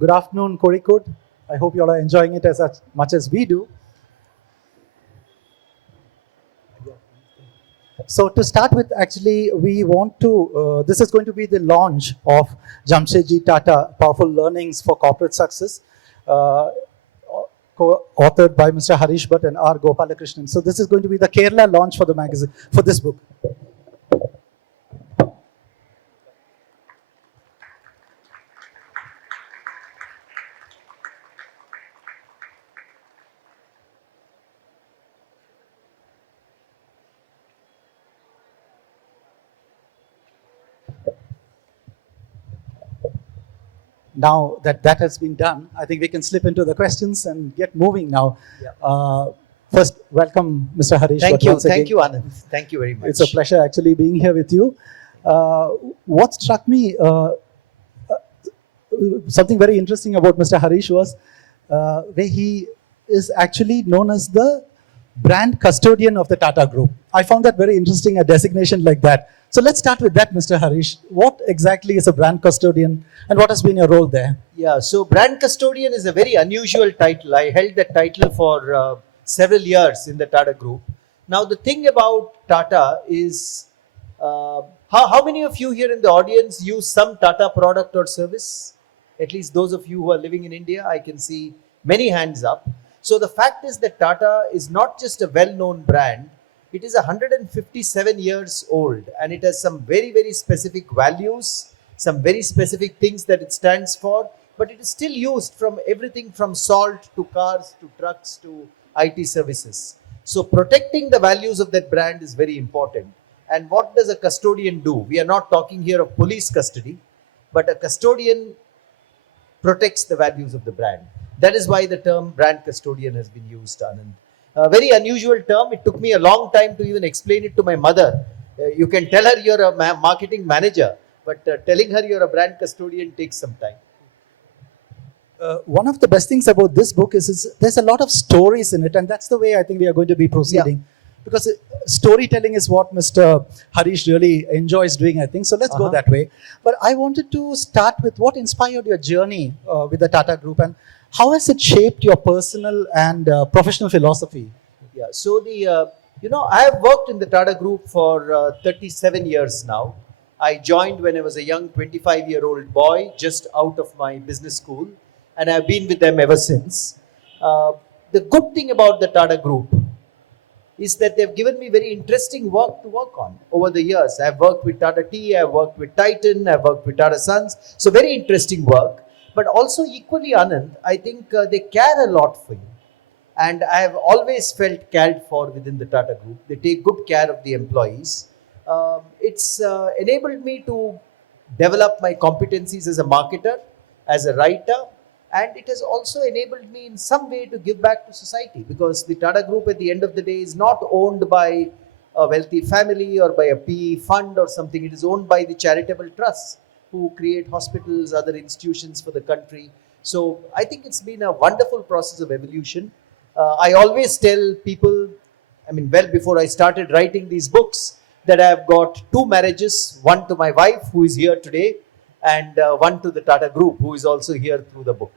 Good afternoon, Kozhikode. I hope you all are enjoying it as much as we do. So to start with, actually, we want to, this is going to be the launch of Jamsetji Tata, Powerful Learnings for Corporate Success, co-authored by Mr. Harish Bhat and R. Gopalakrishnan. So this is going to be the Kerala launch for the magazine, for this book. Now that that has been done, I think we can slip into the questions and get moving now. Yeah. First, welcome, Mr. Harish. Thank you, Anand. Thank you very much. It's a pleasure actually being here with you. What struck me, something very interesting about Mr. Harish was where he is actually known as the brand custodian of the Tata Group. I found that very interesting, a designation like that. So let's start with that, Mr. Harish. What exactly is a brand custodian and what has been your role there? Yeah, so brand custodian is a very unusual title. I held that title for several years in the Tata Group. Now, the thing about Tata is, how many of you here in the audience use some Tata product or service? At least those of you who are living in India, I can see many hands up. So the fact is that Tata is not just a well-known brand, it is 157 years old and it has some very, very specific values, some very specific things that it stands for, but it is still used from everything from salt to cars to trucks to IT services. So protecting the values of that brand is very important. And what does a custodian do? We are not talking here of police custody, but a custodian protects the values of the brand. That is why the term brand custodian has been used, Anand. A very unusual term. It took me a long time to even explain it to my mother. You can tell her you're a marketing manager, but telling her you're a brand custodian takes some time. One of the best things about this book is there's a lot of stories in it, and that's the way I think we are going to be proceeding. Yeah. Because storytelling is what Mr. Harish really enjoys doing, I think. So let's go that way. But I wanted to start with what inspired your journey with the Tata Group and how has it shaped your personal and professional philosophy? Yeah, so I have worked in the Tata Group for 37 years now. I joined when I was a young 25-year-old boy just out of my business school, and I've been with them ever since. The good thing about the Tata Group is that they've given me very interesting work to work on over the years. I've worked with Tata Tea, I've worked with Titan, I've worked with Tata Sons. So very interesting work. But also equally, Anand, I think they care a lot for you. And I have always felt cared for within the Tata Group. They take good care of the employees. It's enabled me to develop my competencies as a marketer, as a writer, and it has also enabled me in some way to give back to society because the Tata Group at the end of the day is not owned by a wealthy family or by a PE fund or something. It is owned by the charitable trusts who create hospitals, other institutions for the country. So I think it's been a wonderful process of evolution. I always tell people, well before I started writing these books, that I've got 2 marriages, one to my wife who is here today and one to the Tata Group who is also here through the book.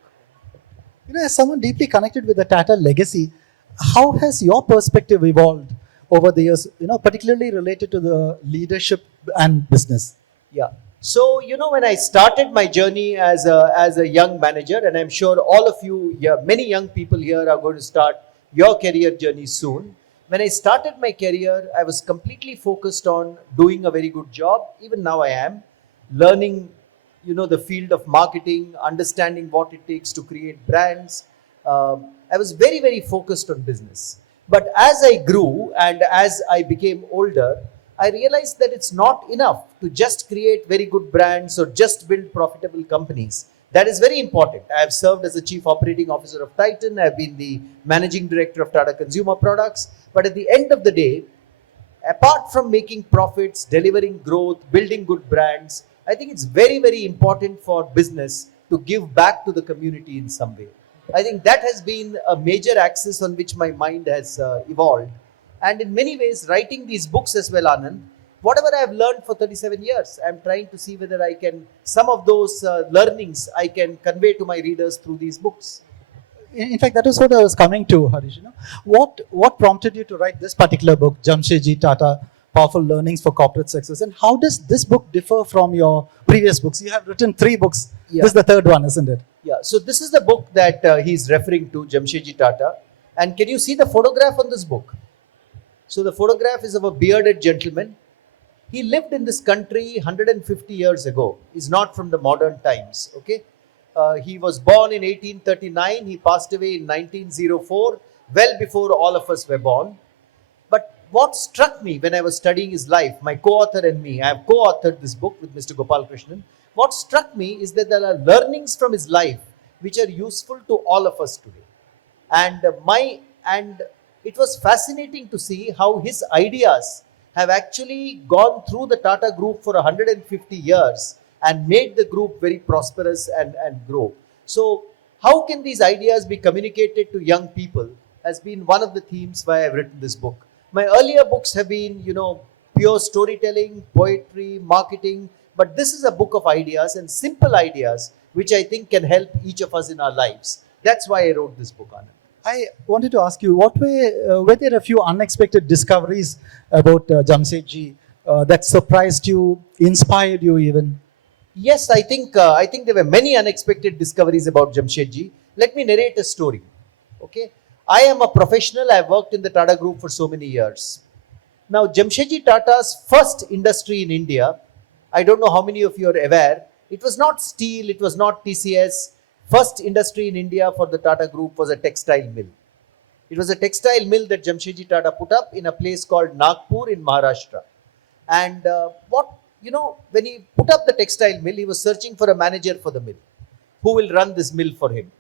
As someone deeply connected with the Tata legacy, how has your perspective evolved over the years, particularly related to the leadership and business? Yeah. So, when I started my journey as a young manager, and I'm sure all of you, many young people here are going to start your career journey soon. When I started my career, I was completely focused on doing a very good job. Even now I am learning, the field of marketing, understanding what it takes to create brands. I was very, very focused on business. But as I grew and as I became older, I realized that it's not enough to just create very good brands or just build profitable companies. That is very important. I have served as the Chief Operating Officer of Titan. I have been the Managing Director of Tata Consumer Products. But at the end of the day, apart from making profits, delivering growth, building good brands, I think it's very, very important for business to give back to the community in some way. I think that has been a major axis on which my mind has evolved. And in many ways, writing these books as well, Anand, whatever I have learned for 37 years, I'm trying to see whether I can, some of those learnings I can convey to my readers through these books. In fact, that is what I was coming to, Harish. What prompted you to write this particular book, Jamsetji Tata, Powerful Learnings for Corporate Success, and how does this book differ from your previous books? You have written 3 books. Yeah. This is the 3rd one, isn't it? Yeah, so this is the book that he's referring to, Jamsetji Tata. And can you see the photograph on this book? So the photograph is of a bearded gentleman. He lived in this country 150 years ago. He's not from the modern times, okay? He was born in 1839. He passed away in 1904, well before all of us were born. But what struck me when I was studying his life, my co-author and me, I have co-authored this book with Mr. Gopal Krishnan. What struck me is that there are learnings from his life which are useful to all of us today. And it was fascinating to see how his ideas have actually gone through the Tata Group for 150 years and made the group very prosperous and grow. So how can these ideas be communicated to young people has been one of the themes why I've written this book. My earlier books have been, pure storytelling, poetry, marketing, but this is a book of ideas and simple ideas which I think can help each of us in our lives. That's why I wrote this book, Anand. I wanted to ask you, were there a few unexpected discoveries about Jamsetji that surprised you, inspired you even? Yes, I think there were many unexpected discoveries about Jamsetji. Let me narrate a story. Okay, I am a professional. I've worked in the Tata Group for so many years. Now, Jamsetji Tata's first industry in India, I don't know how many of you are aware, it was not steel, it was not TCS. First industry in India for the Tata Group was a textile mill. It was a textile mill that Jamsetji Tata put up in a place called Nagpur in Maharashtra. And when he put up the textile mill, he was searching for a manager for the mill who will run this mill for him.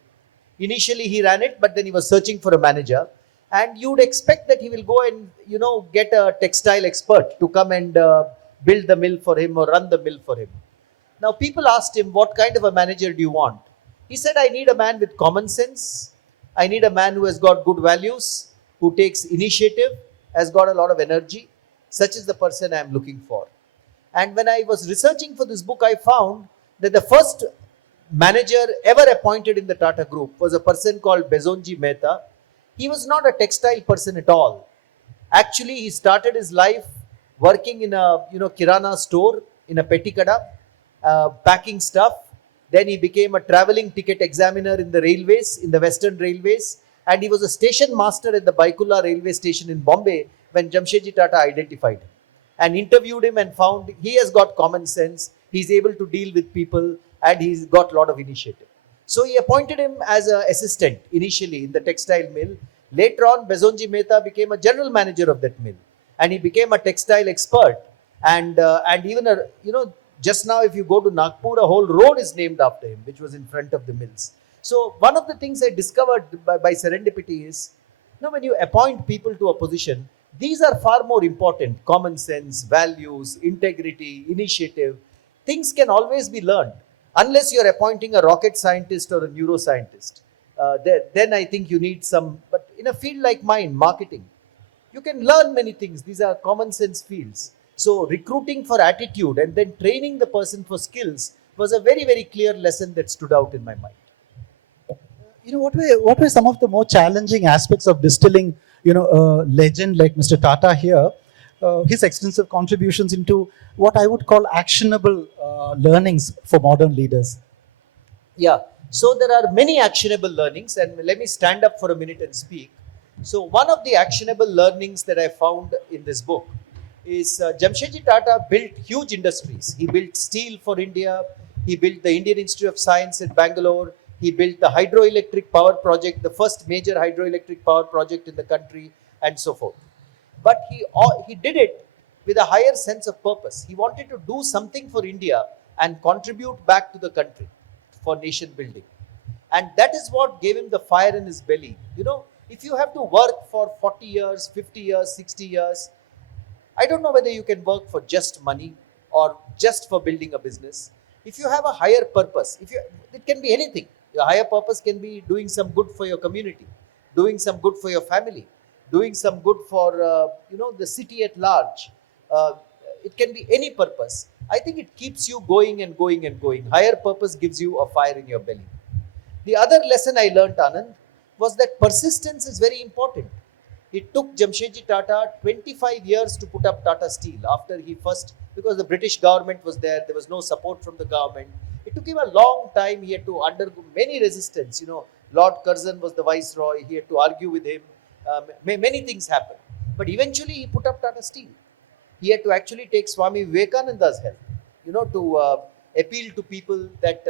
Initially, he ran it, but then he was searching for a manager. And you would expect that he will go and, get a textile expert to come and build the mill for him or run the mill for him. Now, people asked him, what kind of a manager do you want? He said, I need a man with common sense. I need a man who has got good values, who takes initiative, has got a lot of energy. Such is the person I am looking for. And when I was researching for this book, I found that the first manager ever appointed in the Tata Group was a person called Bezonji Mehta. He was not a textile person at all. Actually, he started his life working in a kirana store in a pettikada, packing stuff. Then he became a traveling ticket examiner in the railways, in the Western Railways. And he was a station master at the Baikulla railway station in Bombay when Jamsetji Tata identified him and interviewed him and found he has got common sense, he's able to deal with people, and he's got a lot of initiative. So he appointed him as an assistant initially in the textile mill. Later on, Bezonji Mehta became a general manager of that mill, and he became a textile expert. And even just now, if you go to Nagpur, a whole road is named after him, which was in front of the mills. So one of the things I discovered by serendipity is, when you appoint people to a position, these are far more important. Common sense, values, integrity, initiative. Things can always be learned. Unless you're appointing a rocket scientist or a neuroscientist. Then I think you need some, but in a field like mine, marketing, you can learn many things. These are common sense fields. So recruiting for attitude and then training the person for skills was a very, very clear lesson that stood out in my mind. What were some of the more challenging aspects of distilling, a legend like Mr. Tata here, his extensive contributions into what I would call actionable learnings for modern leaders? Yeah, so there are many actionable learnings, and let me stand up for a minute and speak. So one of the actionable learnings that I found in this book is Jamsetji Tata built huge industries. He built steel for India. He built the Indian Institute of Science at Bangalore. He built the hydroelectric power project, the first major hydroelectric power project in the country, and so forth. But he did it with a higher sense of purpose. He wanted to do something for India and contribute back to the country for nation building. And that is what gave him the fire in his belly. If you have to work for 40 years, 50 years, 60 years, I don't know whether you can work for just money or just for building a business. If you have a higher purpose, it can be anything. Your higher purpose can be doing some good for your community, doing some good for your family, doing some good for the city at large. it can be any purpose. I think it keeps you going and going and going. Higher purpose gives you a fire in your belly. The other lesson I learnt, Anand, was that persistence is very important. It took Jamsetji Tata 25 years to put up Tata Steel after he first, because the British government was there was no support from the government. It took him a long time. He had to undergo many resistance. You know, Lord Curzon was the viceroy. He had to argue with him. Many things happened. But eventually he put up Tata Steel. He had to actually take Swami Vivekananda's help, to appeal to people that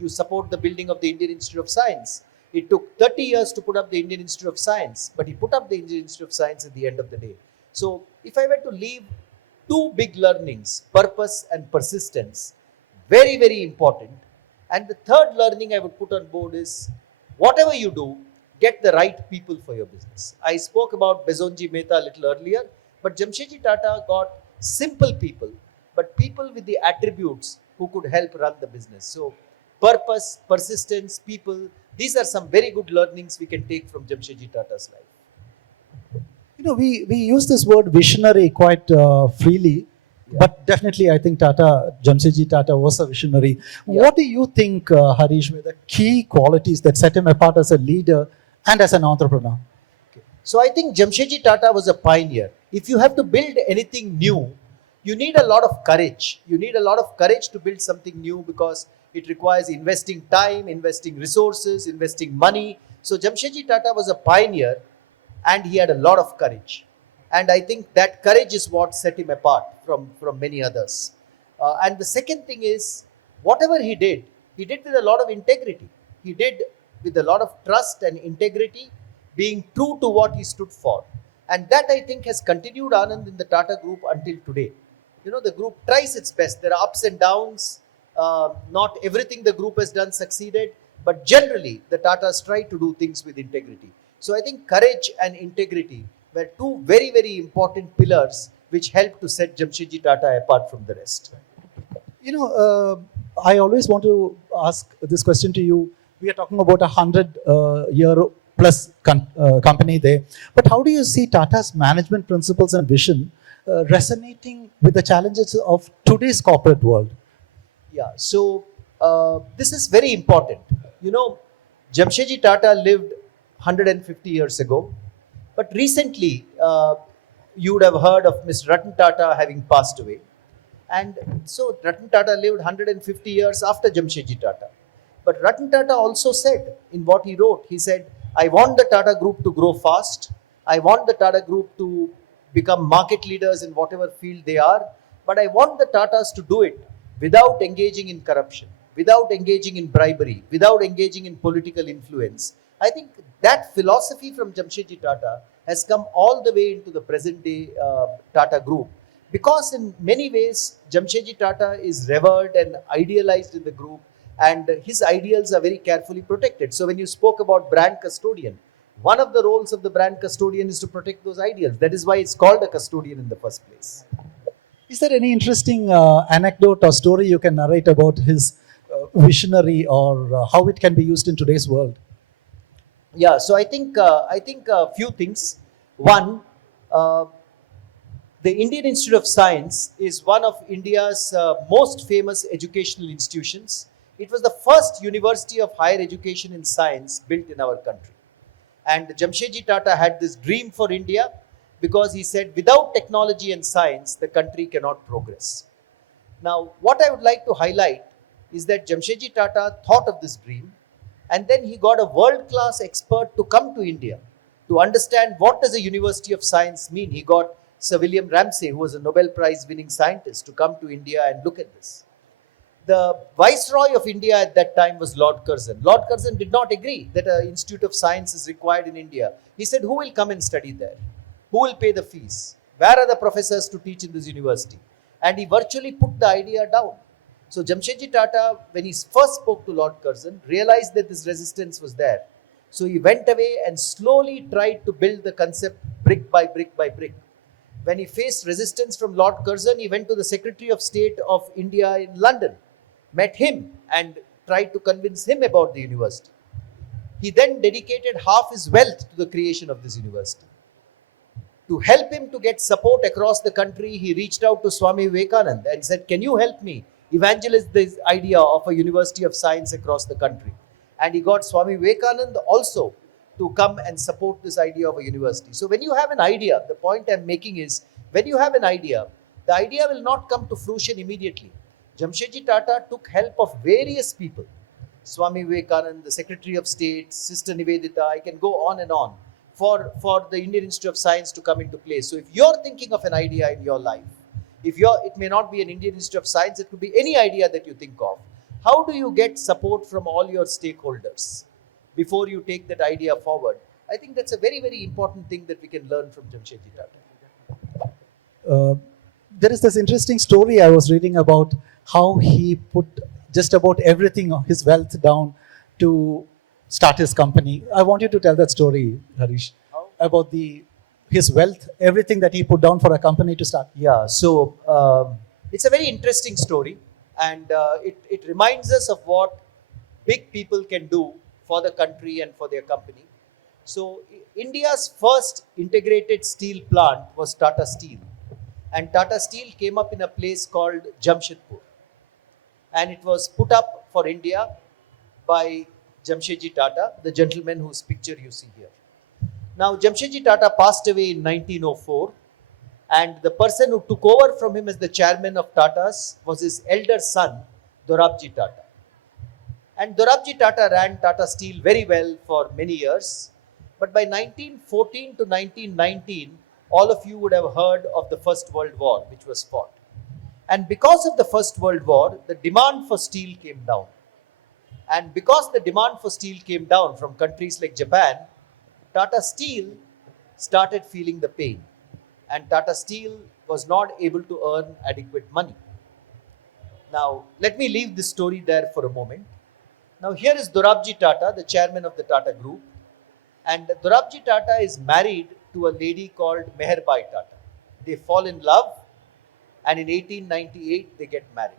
you support the building of the Indian Institute of Science. It took 30 years to put up the Indian Institute of Science, but he put up the Indian Institute of Science at the end of the day. So if I were to leave two big learnings, purpose and persistence, very, very important. And the third learning I would put on board is, whatever you do, get the right people for your business. I spoke about Bezonji Mehta a little earlier, but Jamsetji Tata got simple people, but people with the attributes who could help run the business. So purpose, persistence, people, these are some very good learnings we can take from Jamsetji Tata's life. We use this word visionary quite freely, but definitely I think Jamsetji Tata was a visionary. Yeah. What do you think, Harish, were the key qualities that set him apart as a leader and as an entrepreneur? So I think Jamsetji Tata was a pioneer. If you have to build anything new, you need a lot of courage. You need a lot of courage to build something new because it requires investing time, investing resources, investing money. So Jamsetji Tata was a pioneer and he had a lot of courage. And I think that courage is what set him apart from many others. And the second thing is, whatever he did with a lot of integrity. He did with a lot of trust and integrity, being true to what he stood for. And that I think has continued, Anand, in the Tata Group until today. The group tries its best. There are ups and downs. Not everything the group has done succeeded, but generally the Tatas try to do things with integrity. So I think courage and integrity were two very, very important pillars which helped to set Jamsetji Tata apart from the rest. I always want to ask this question to you. We are talking about 100-year plus company there. But how do you see Tata's management principles and vision resonating with the challenges of today's corporate world? Yeah, so this is very important. Jamsetji Tata lived 150 years ago, but recently you would have heard of Miss Ratan Tata having passed away. And so Ratan Tata lived 150 years after Jamsetji Tata. But Ratan Tata also said in what he wrote, he said, I want the Tata Group to grow fast. I want the Tata Group to become market leaders in whatever field they are. But I want the Tatas to do it without engaging in corruption, without engaging in bribery, without engaging in political influence. I think that philosophy from Jamsetji Tata has come all the way into the present day Tata Group. Because in many ways, Jamsetji Tata is revered and idealized in the group, and his ideals are very carefully protected. So when you spoke about brand custodian, one of the roles of the brand custodian is to protect those ideals. That is why it's called a custodian in the first place. Is there any interesting anecdote or story you can narrate about his visionary or how it can be used in today's world? Yeah, so I think a few things. One, the Indian Institute of Science is one of India's most famous educational institutions. It was the first university of higher education in science built in our country. And Jamsetji Tata had this dream for India because he said, without technology and science, the country cannot progress. Now, what I would like to highlight is that Jamsetji Tata thought of this dream, and then he got a world-class expert to come to India to understand what does a University of Science mean. He got Sir William Ramsay, who was a Nobel Prize winning scientist, to come to India and look at this. The Viceroy of India at that time was Lord Curzon. Lord Curzon did not agree that an Institute of Science is required in India. He said, who will come and study there? Who will pay the fees? Where are the professors to teach in this university? And he virtually put the idea down. So Jamsetji Tata, when he first spoke to Lord Curzon, realized that this resistance was there. So he went away and slowly tried to build the concept brick by brick by brick. When he faced resistance from Lord Curzon, he went to the Secretary of State of India in London, met him and tried to convince him about the university. He then dedicated half his wealth to the creation of this university. To help him to get support across the country, he reached out to Swami Vivekananda and said, "Can you help me evangelize this idea of a University of Science across the country?" And he got Swami Vivekananda also to come and support this idea of a university. So when you have an idea, the point I'm making is, when you have an idea, the idea will not come to fruition immediately. Jamsetji Tata took help of various people. Swami Vivekananda, the Secretary of State, Sister Nivedita, I can go on and on, for the Indian Institute of Science to come into place. So if you're thinking of an idea in your life, it may not be an Indian Institute of Science, it could be any idea that you think of. How do you get support from all your stakeholders before you take that idea forward? I think that's a very, very important thing that we can learn from Jamsetji Tata. There is this interesting story I was reading about how he put just about everything, his wealth down to start his company. I want you to tell that story, Harish, about his wealth, everything that he put down for a company to start. Yeah, so it's a very interesting story, and it reminds us of what big people can do for the country and for their company. So India's first integrated steel plant was Tata Steel, and Tata Steel came up in a place called Jamshedpur, and it was put up for India by Jamsetji Tata, the gentleman whose picture you see here. Now, Jamsetji Tata passed away in 1904, and the person who took over from him as the chairman of Tatas was his elder son, Dorabji Tata. And Dorabji Tata ran Tata Steel very well for many years. But by 1914 to 1919, all of you would have heard of the First World War, which was fought. And because of the First World War, the demand for steel came down. And because the demand for steel came down from countries like Japan, Tata Steel started feeling the pain. And Tata Steel was not able to earn adequate money. Now, let me leave this story there for a moment. Now, here is Dorabji Tata, the chairman of the Tata Group. And Dorabji Tata is married to a lady called Meherbai Tata. They fall in love, and in 1898, they get married.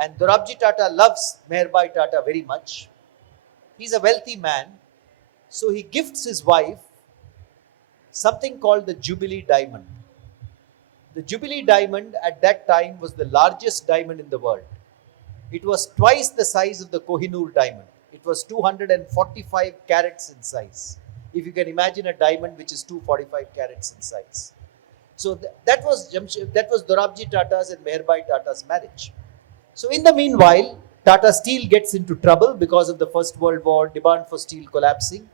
And Dorabji Tata loves Meherbai Tata very much. He's a wealthy man, so he gifts his wife something called the Jubilee Diamond. The Jubilee Diamond at that time was the largest diamond in the world. It was twice the size of the Kohinoor diamond. It was 245 carats in size. If you can imagine a diamond which is 245 carats in size. So that was Dorabji Tata's and Meherbai Tata's marriage. So in the meanwhile, Tata Steel gets into trouble because of the First World War, demand for steel collapsing.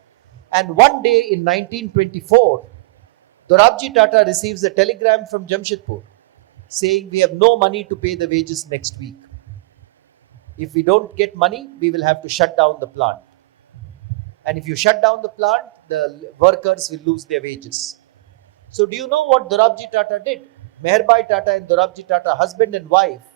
And one day in 1924, Dorabji Tata receives a telegram from Jamshedpur saying, "We have no money to pay the wages next week. If we don't get money, we will have to shut down the plant. And if you shut down the plant, the workers will lose their wages." So do you know what Dorabji Tata did? Meherbai Tata and Dorabji Tata, husband and wife,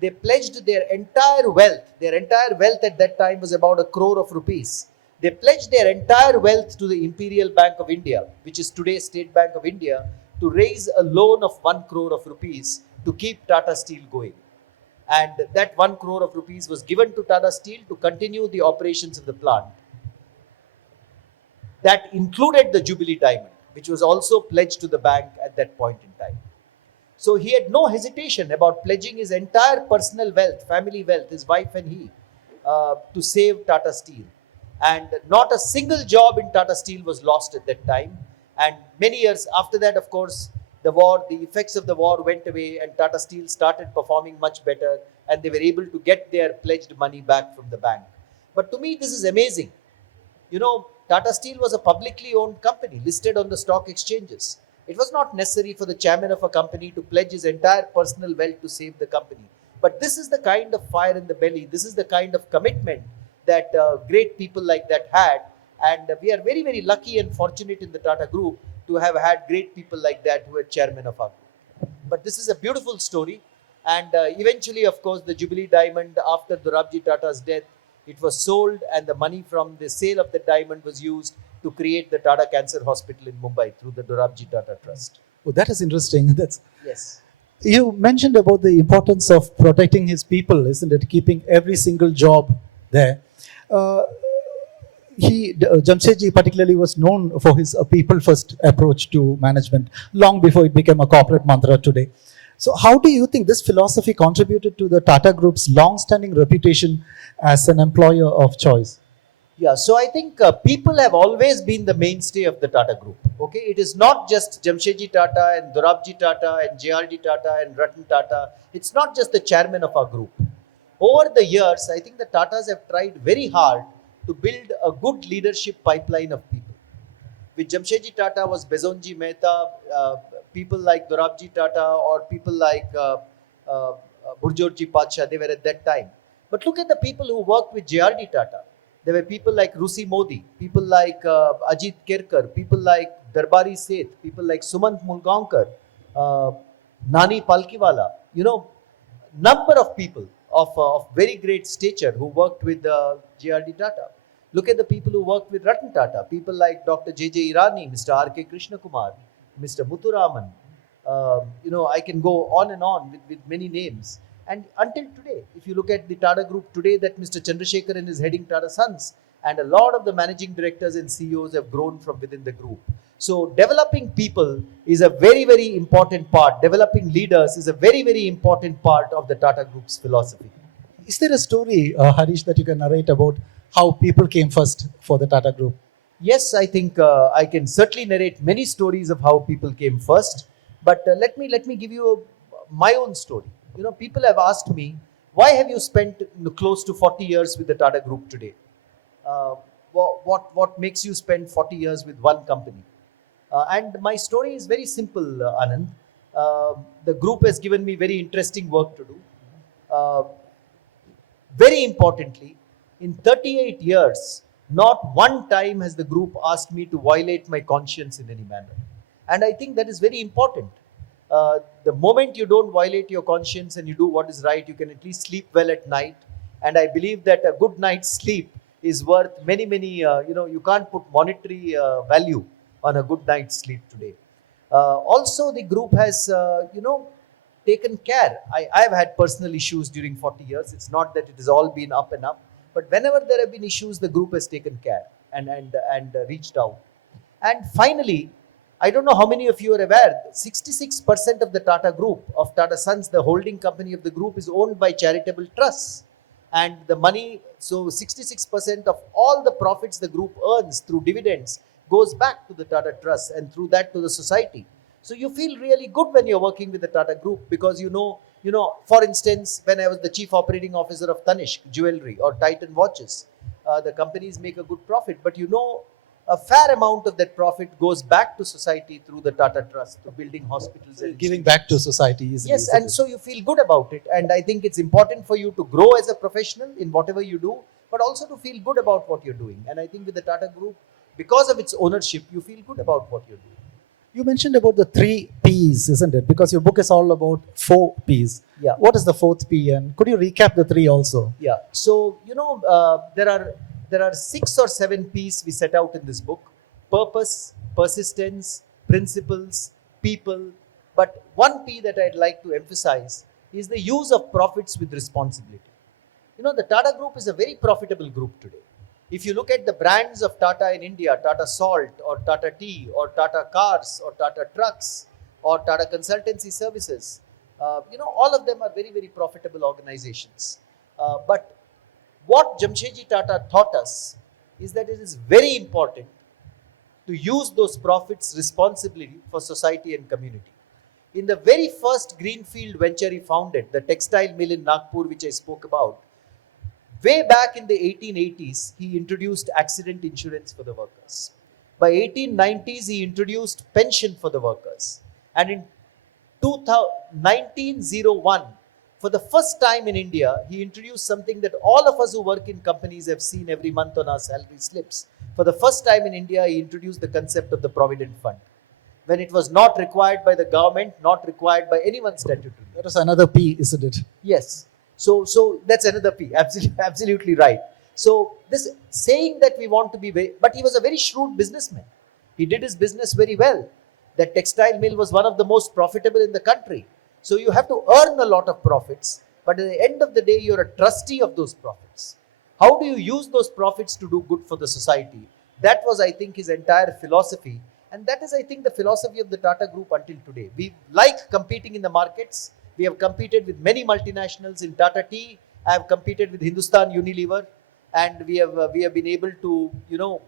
they pledged their entire wealth. Their entire wealth at that time was about 1 crore of rupees. They pledged their entire wealth to the Imperial Bank of India, which is today State Bank of India, to raise a loan of 1 crore of rupees to keep Tata Steel going. And that 1 crore of rupees was given to Tata Steel to continue the operations of the plant. That included the Jubilee Diamond, which was also pledged to the bank at that point in time. So he had no hesitation about pledging his entire personal wealth, family wealth, his wife and he, to save Tata Steel. And not a single job in Tata Steel was lost at that time. And many years after that, of course, the effects of the war went away, and Tata Steel started performing much better, and they were able to get their pledged money back from the bank. But to me, this is amazing. You know, Tata Steel was a publicly owned company listed on the stock exchanges. It was not necessary for the chairman of a company to pledge his entire personal wealth to save the company. But this is the kind of fire in the belly, this is the kind of commitment that great people like that had. And we are very, very lucky and fortunate in the Tata Group to have had great people like that who were chairman of our group. But this is a beautiful story. And eventually, of course, the Jubilee Diamond, after Dorabji Tata's death, it was sold, and the money from the sale of the diamond was used to create the Tata Cancer Hospital in Mumbai through the Dorabji Tata Trust. Oh, that is interesting. Yes. You mentioned about the importance of protecting his people, isn't it? Keeping every single job there. Jamsetji particularly was known for his people first approach to management long before it became a corporate mantra today. So, how do you think this philosophy contributed to the Tata Group's long-standing reputation as an employer of choice? Yeah, so I think people have always been the mainstay of the Tata Group. Okay, it is not just Jamsetji Tata and Dorabji Tata and JRD Tata and Ratan Tata. It's not just the chairman of our group. Over the years, I think the Tatas have tried very hard to build a good leadership pipeline of people. With Jamsetji Tata was Bezonji Mehta, people like Dorabji Tata or people like Burjorji Pacha, they were at that time. But look at the people who worked with JRD Tata. There were people like Rusi Modi, people like Ajit Kerkar, people like Darbari Seth, people like Sumant Mulgaonkar, Nani Palkiwala, number of people of very great stature who worked with JRD Tata. Look at the people who worked with Ratan Tata, people like Dr. J.J. Irani, Mr. R.K. Krishna Kumar, Mr. Muthuraman. I can go on and on with many names. And until today, if you look at the Tata Group today, that Mr. Chandrasekharan is heading Tata Sons, and a lot of the managing directors and CEOs have grown from within the group. So developing people is a very, very important part. Developing leaders is a very, very important part of the Tata Group's philosophy. Is there a story, Harish, that you can narrate about how people came first for the Tata Group? Yes, I think I can certainly narrate many stories of how people came first. But let me give you my own story. People have asked me, why have you spent close to 40 years with the Tata Group today? What makes you spend 40 years with one company? And my story is very simple, Anand. The group has given me very interesting work to do. Very importantly, in 38 years, not one time has the group asked me to violate my conscience in any manner. And I think that is very important. The moment you don't violate your conscience and you do what is right, you can at least sleep well at night. And I believe that a good night's sleep is worth many, you can't put monetary value on a good night's sleep today. Also, the group has, taken care. I've had personal issues during 40 years. It's not that it has all been up and up. But whenever there have been issues, the group has taken care and reached out. And finally, I don't know how many of you are aware, 66% of the Tata Group, of Tata Sons, the holding company of the group, is owned by charitable trusts. And the money, so 66% of all the profits the group earns through dividends goes back to the Tata Trust and through that to the society. So you feel really good when you're working with the Tata Group because for instance, when I was the chief operating officer of Tanishq Jewelry or Titan Watches, the companies make a good profit, but a fair amount of that profit goes back to society through the Tata Trust, to building hospitals. And giving back to society easily. Yes, and so you feel good about it. And I think it's important for you to grow as a professional in whatever you do, but also to feel good about what you're doing. And I think with the Tata Group, because of its ownership, you feel good about what you're doing. You mentioned about the 3 P's, isn't it? Because your book is all about 4 P's. Yeah. What is the 4th P? And could you recap the 3 also? Yeah. So, there are 6 or 7 P's we set out in this book: purpose, persistence, principles, people. But one P that I'd like to emphasize is the use of profits with responsibility. The Tata Group is a very profitable group today. If you look at the brands of Tata in India, Tata Salt or Tata Tea or Tata Cars or Tata Trucks or Tata Consultancy Services, all of them are very, very profitable organizations. But what Jamsetji Tata taught us is that it is very important to use those profits responsibly for society and community. In the very first greenfield venture he founded, the textile mill in Nagpur, which I spoke about, way back in the 1880s, he introduced accident insurance for the workers. By 1890s, he introduced pension for the workers. And in 1901, for the first time in India, he introduced something that all of us who work in companies have seen every month on our salary slips. For the first time in India, he introduced the concept of the Provident Fund, when it was not required by the government, not required by anyone statutorily. That is another P, isn't it? Yes. So that's another P. Absolutely right. So this saying that we want to be but he was a very shrewd businessman. He did his business very well. That textile mill was one of the most profitable in the country. So you have to earn a lot of profits, but at the end of the day, you're a trustee of those profits. How do you use those profits to do good for the society? That was, I think, his entire philosophy. And that is, I think, the philosophy of the Tata Group until today. We like competing in the markets. We have competed with many multinationals. In Tata Tea, I have competed with Hindustan Unilever, and we have been able to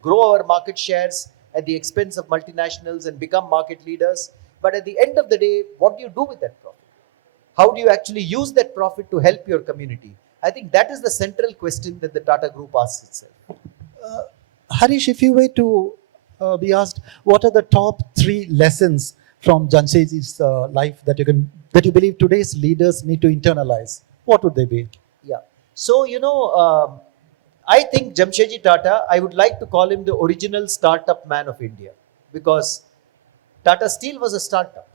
grow our market shares at the expense of multinationals and become market leaders. But at the end of the day, what do you do with that profit? How do you actually use that profit to help your community? I think that is the central question that the Tata Group asks itself. Harish, if you were to be asked, what are the top 3 lessons from Jamsetji's life that you believe today's leaders need to internalize? What would they be? Yeah. So, I think Jamsetji Tata, I would like to call him the original startup man of India, because Tata Steel was a startup.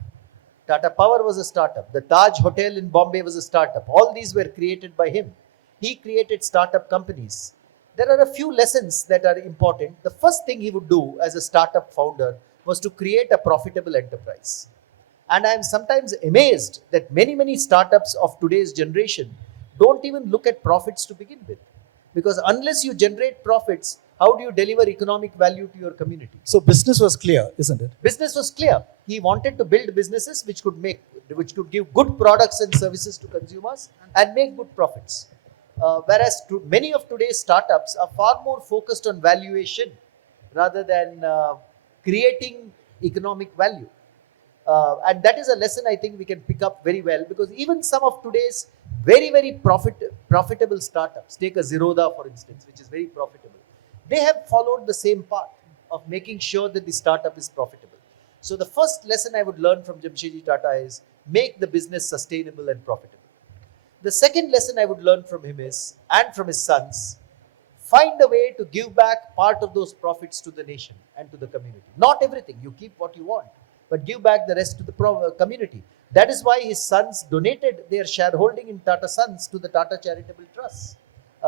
Tata Power was a startup. The Taj Hotel in Bombay was a startup. All these were created by him. He created startup companies. There are a few lessons that are important. The first thing he would do as a startup founder was to create a profitable enterprise. And I am sometimes amazed that many startups of today's generation don't even look at profits to begin with. Because unless you generate profits, how do you deliver economic value to your community? So business was clear, isn't it? Business was clear. He wanted to build businesses which could give good products and services to consumers and make good profits. Whereas many of today's startups are far more focused on valuation rather than creating economic value. And that is a lesson I think we can pick up very well, because even some of today's very profitable startups, take a Zerodha for instance, which is very profitable, they have followed the same path of making sure that the startup is profitable. So the first lesson I would learn from Jamsetji Tata is make the business sustainable and profitable. The second lesson I would learn from him is, and from his sons, find a way to give back part of those profits to the nation and to the community. Not everything, you keep what you want, but give back the rest to the community. That is why his sons donated their shareholding in Tata Sons to the Tata Charitable Trust.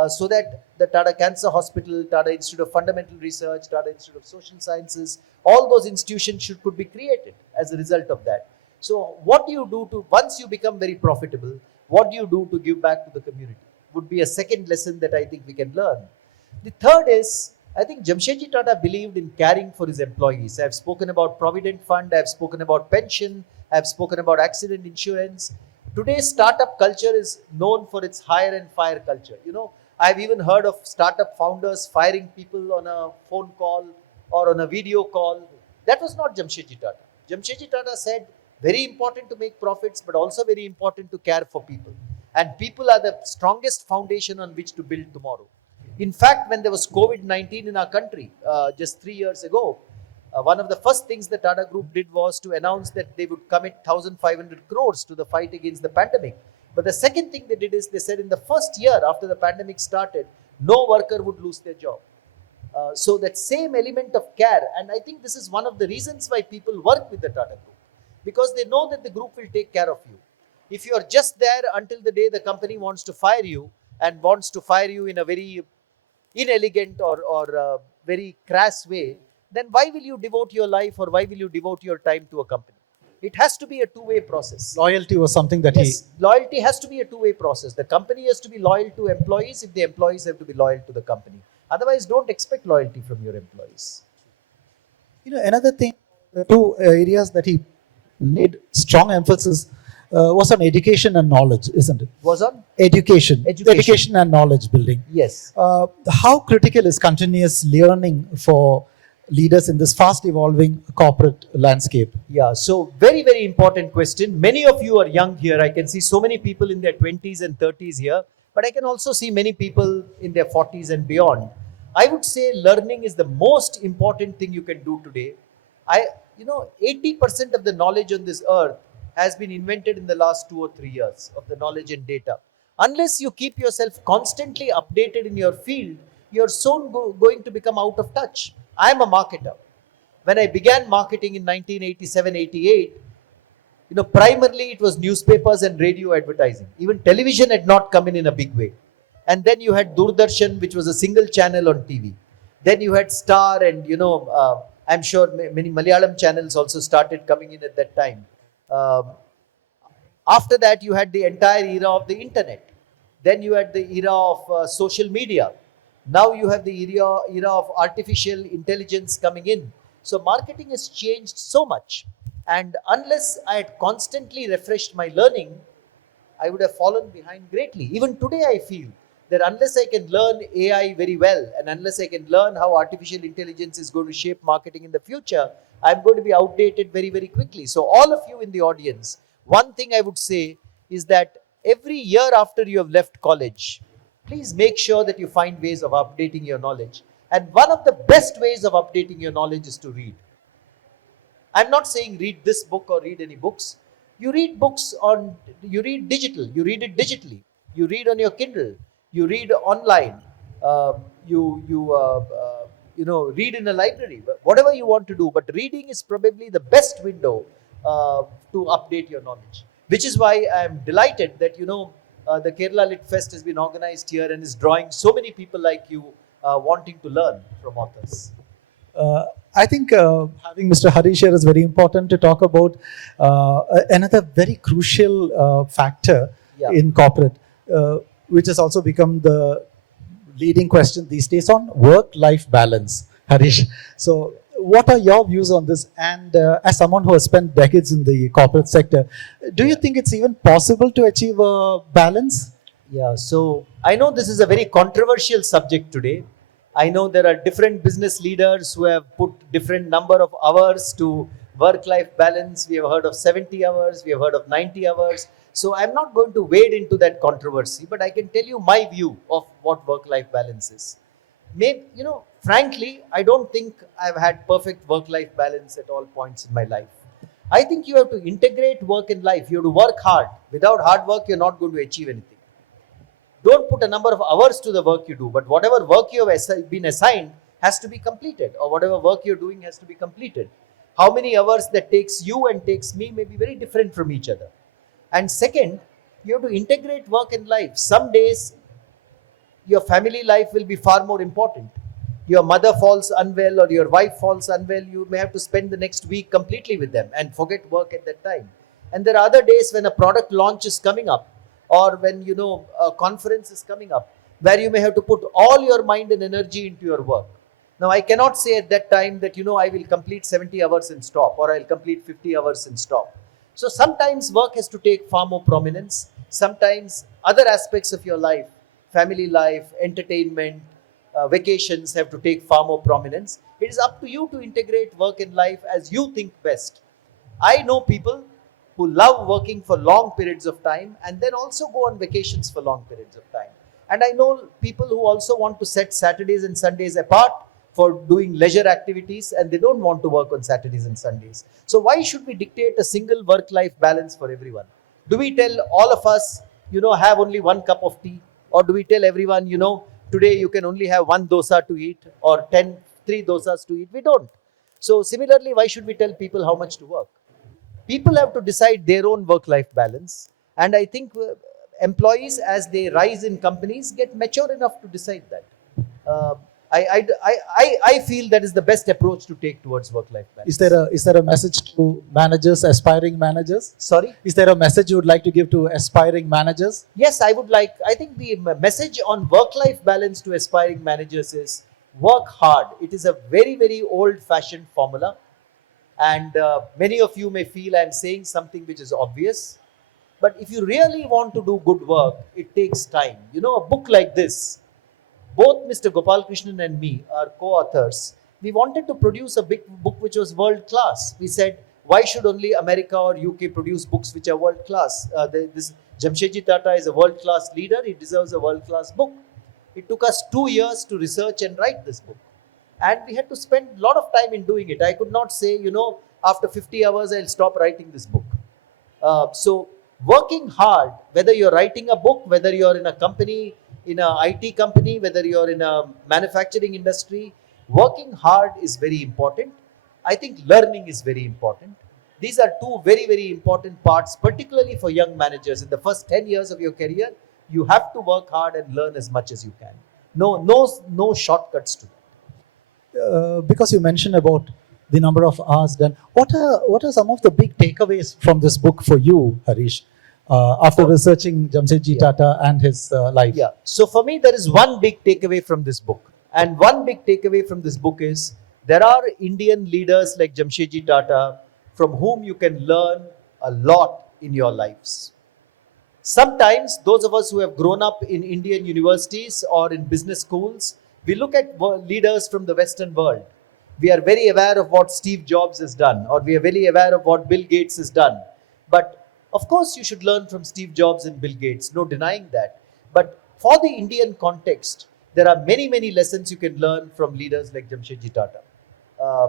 So that the Tata Cancer Hospital, Tata Institute of Fundamental Research, Tata Institute of Social Sciences, all those institutions could be created as a result of that. So what do you do once you become very profitable, what do you do to give back to the community? Would be a second lesson that I think we can learn. The third is, I think Jamsetji Tata believed in caring for his employees. I have spoken about Provident Fund, I have spoken about pension, I have spoken about accident insurance. Today's startup culture is known for its hire and fire culture. I've even heard of startup founders firing people on a phone call or on a video call. That was not Jamsetji Tata. Jamsetji Tata said, very important to make profits, but also very important to care for people. And people are the strongest foundation on which to build tomorrow. In fact, when there was COVID-19 in our country just 3 years ago, one of the first things the Tata Group did was to announce that they would commit 1,500 crores to the fight against the pandemic. But the second thing they did is they said in the first year after the pandemic started, no worker would lose their job. So that same element of care, and I think this is one of the reasons why people work with the Tata Group, because they know that the group will take care of you. If you are just there until the day the company wants to fire you, and wants to fire you in a very inelegant or very crass way, then why will you devote your life or why will you devote your time to a company? It has to be a two-way process. Loyalty was something that loyalty has to be a two-way process. The company has to be loyal to employees if the employees have to be loyal to the company. Otherwise, don't expect loyalty from your employees. Another thing, the 2 areas that he laid strong emphasis was on education and knowledge, isn't it? Was on? Education and knowledge building. Yes. How critical is continuous learning for leaders in this fast evolving corporate landscape? Yeah, so very important question. Many of you are young here. I can see so many people in their 20s and 30s here, but I can also see many people in their 40s and beyond. I would say learning is the most important thing you can do today. 80% of the knowledge on this earth has been invented in the last 2 or 3 years of the knowledge and data. Unless you keep yourself constantly updated in your field, you're soon going to become out of touch. I am a marketer. When I began marketing in 1987-88, primarily it was newspapers and radio advertising. Even television had not come in a big way. And then you had Doordarshan, which was a single channel on TV. Then you had Star and, I'm sure many Malayalam channels also started coming in at that time. After that, you had the entire era of the internet. Then you had the era of social media. Now you have the era of artificial intelligence coming in. So marketing has changed so much. And unless I had constantly refreshed my learning, I would have fallen behind greatly. Even today, I feel that unless I can learn AI very well and unless I can learn how artificial intelligence is going to shape marketing in the future, I'm going to be outdated very, very quickly. So, all of you in the audience, one thing I would say is that every year after you have left college, please make sure that you find ways of updating your knowledge. And one of the best ways of updating your knowledge is to read. I'm not saying read this book or read any books. You read books on, you read digital, you read it digitally. You read on your Kindle, you read online, read in a library, whatever you want to do. But reading is probably the best window to update your knowledge. Which is why I'm delighted that, the Kerala Lit Fest has been organized here and is drawing so many people like you wanting to learn from authors. I think having Mr. Harish here is very important to talk about another very crucial factor in corporate, which has also become the leading question these days on work-life balance. Harish, so what are your views on this? And as someone who has spent decades in the corporate sector, do you think it's even possible to achieve a balance? Yeah, so I know this is a very controversial subject today. I know there are different business leaders who have put different number of hours to work-life balance. We have heard of 70 hours, we have heard of 90 hours. So I'm not going to wade into that controversy, but I can tell you my view of what work-life balance is. Maybe, frankly, I don't think I've had perfect work-life balance at all points in my life. I think you have to integrate work and life. You have to work hard. Without hard work, you're not going to achieve anything. Don't put a number of hours to the work you do, but whatever work you have been assigned has to be completed, or whatever work you're doing has to be completed. How many hours that takes you and takes me may be very different from each other. And second, you have to integrate work and life. Some days, your family life will be far more important. Your mother falls unwell or your wife falls unwell, you may have to spend the next week completely with them and forget work at that time. And there are other days when a product launch is coming up, or when a conference is coming up, where you may have to put all your mind and energy into your work. Now, I cannot say at that time that I will complete 70 hours and stop, or I'll complete 50 hours and stop. So sometimes work has to take far more prominence. Sometimes other aspects of your life, family life, entertainment, vacations have to take far more prominence. It is up to you to integrate work and life as you think best. I know people who love working for long periods of time and then also go on vacations for long periods of time. And I know people who also want to set Saturdays and Sundays apart for doing leisure activities, and they don't want to work on Saturdays and Sundays. So why should we dictate a single work-life balance for everyone? Do we tell all of us, have only one cup of tea? Or do we tell everyone, today you can only have one dosa to eat, or 3 dosas to eat? We don't. So similarly, why should we tell people how much to work? People have to decide their own work-life balance. And I think employees, as they rise in companies, get mature enough to decide that. I feel that is the best approach to take towards work-life balance. Is there a message to managers, aspiring managers? Sorry? Is there a message you would like to give to aspiring managers? Yes, I think the message on work-life balance to aspiring managers is work hard. It is a very, very old-fashioned formula. And many of you may feel I'm saying something which is obvious. But if you really want to do good work, it takes time. A book like this, both Mr. Gopal Krishnan and me are co-authors. We wanted to produce a big book which was world class. We said, why should only America or UK produce books which are world class? This Jamsetji Tata is a world class leader. He deserves a world class book. It took us 2 years to research and write this book. And we had to spend a lot of time in doing it. I could not say, after 50 hours, I'll stop writing this book. So working hard, whether you're writing a book, whether you're in a company, in an IT company, whether you're in a manufacturing industry, working hard is very important. I think learning is very important. These are two very, very important parts, particularly for young managers. In the first 10 years of your career, you have to work hard and learn as much as you can. No shortcuts to that. Because you mentioned about the number of hours done, what are some of the big takeaways from this book for you, Harish? after researching Jamsetji Tata and his life? Yeah. So for me, there is one big takeaway from this book. And one big takeaway from this book is there are Indian leaders like Jamsetji Tata from whom you can learn a lot in your lives. Sometimes those of us who have grown up in Indian universities or in business schools, we look at leaders from the Western world. We are very aware of what Steve Jobs has done, or we are very aware of what Bill Gates has done. But of course, you should learn from Steve Jobs and Bill Gates, no denying that. But for the Indian context, there are many, many lessons you can learn from leaders like Jamsetji Tata. Uh,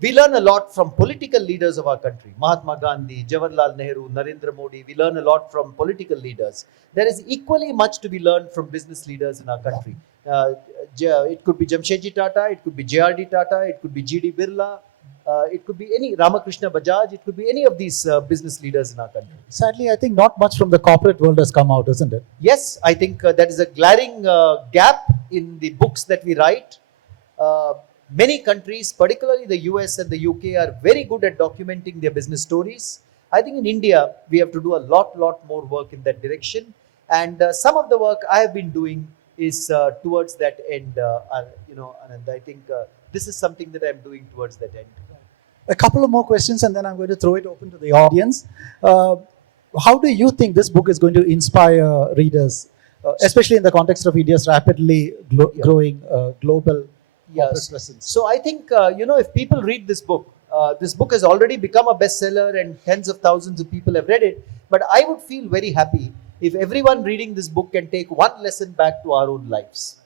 we learn a lot from political leaders of our country, Mahatma Gandhi, Jawaharlal Nehru, Narendra Modi. We learn a lot from political leaders. There is equally much to be learned from business leaders in our country. It could be Jamsetji Tata, it could be JRD Tata, it could be GD Birla, it could be any Ramakrishna Bajaj, it could be any of these business leaders in our country. Sadly, I think not much from the corporate world has come out, isn't it? Yes, I think that is a glaring gap in the books that we write. Many countries, particularly the US and the UK, are very good at documenting their business stories. I think in India, we have to do a lot more work in that direction. And some of the work I have been doing is towards that end, and I think this is something that I'm doing towards that end. A couple of more questions and then I'm going to throw it open to the audience. How do you think this book is going to inspire readers, especially in the context of India's rapidly growing global corporate presence? So I think, if people read this book has already become a bestseller and tens of thousands of people have read it. But I would feel very happy if everyone reading this book can take one lesson back to our own lives.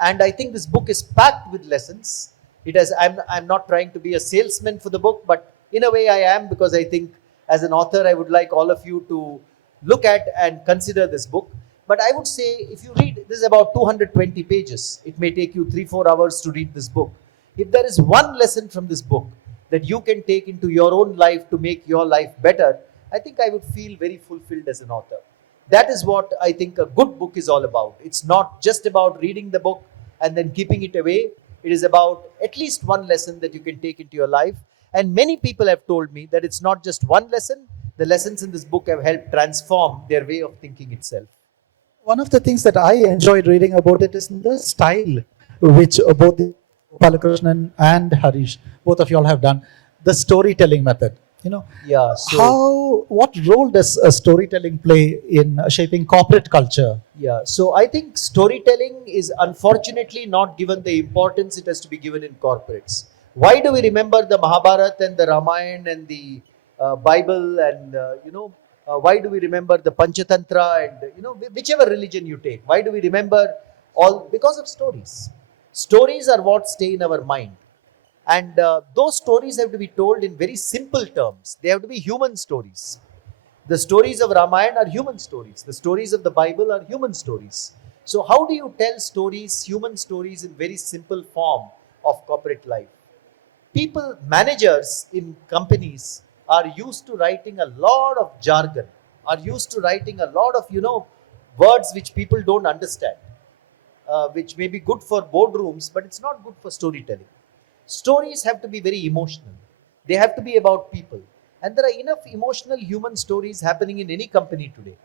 And I think this book is packed with lessons. It has. I'm not trying to be a salesman for the book, but in a way I am, because I think as an author, I would like all of you to look at and consider this book. But I would say, if you read, this is about 220 pages. It may take you 3-4 hours to read this book. If there is one lesson from this book that you can take into your own life to make your life better, I think I would feel very fulfilled as an author. That is what I think a good book is all about. It's not just about reading the book and then keeping it away. It is about at least one lesson that you can take into your life. And many people have told me that it's not just one lesson. The lessons in this book have helped transform their way of thinking itself. One of the things that I enjoyed reading about it is the style which both Balakrishnan and Harish, both of you all have done, the storytelling method. Yeah. What role does storytelling play in shaping corporate culture? Yeah. So I think storytelling is unfortunately not given the importance it has to be given in corporates. Why do we remember the Mahabharata and the Ramayana and the Bible and why do we remember the Panchatantra and whichever religion you take? Why do we remember all? Because of stories. Stories are what stay in our mind. And those stories have to be told in very simple terms. They have to be human stories. The stories of Ramayana are human stories. The stories of the Bible are human stories. So how do you tell stories, human stories, in very simple form of corporate life? People, managers in companies are used to writing a lot of jargon, are used to writing a lot of, words which people don't understand, which may be good for boardrooms, but it's not good for storytelling. Stories have to be very emotional. They have to be about people. And there are enough emotional human stories happening in any company today.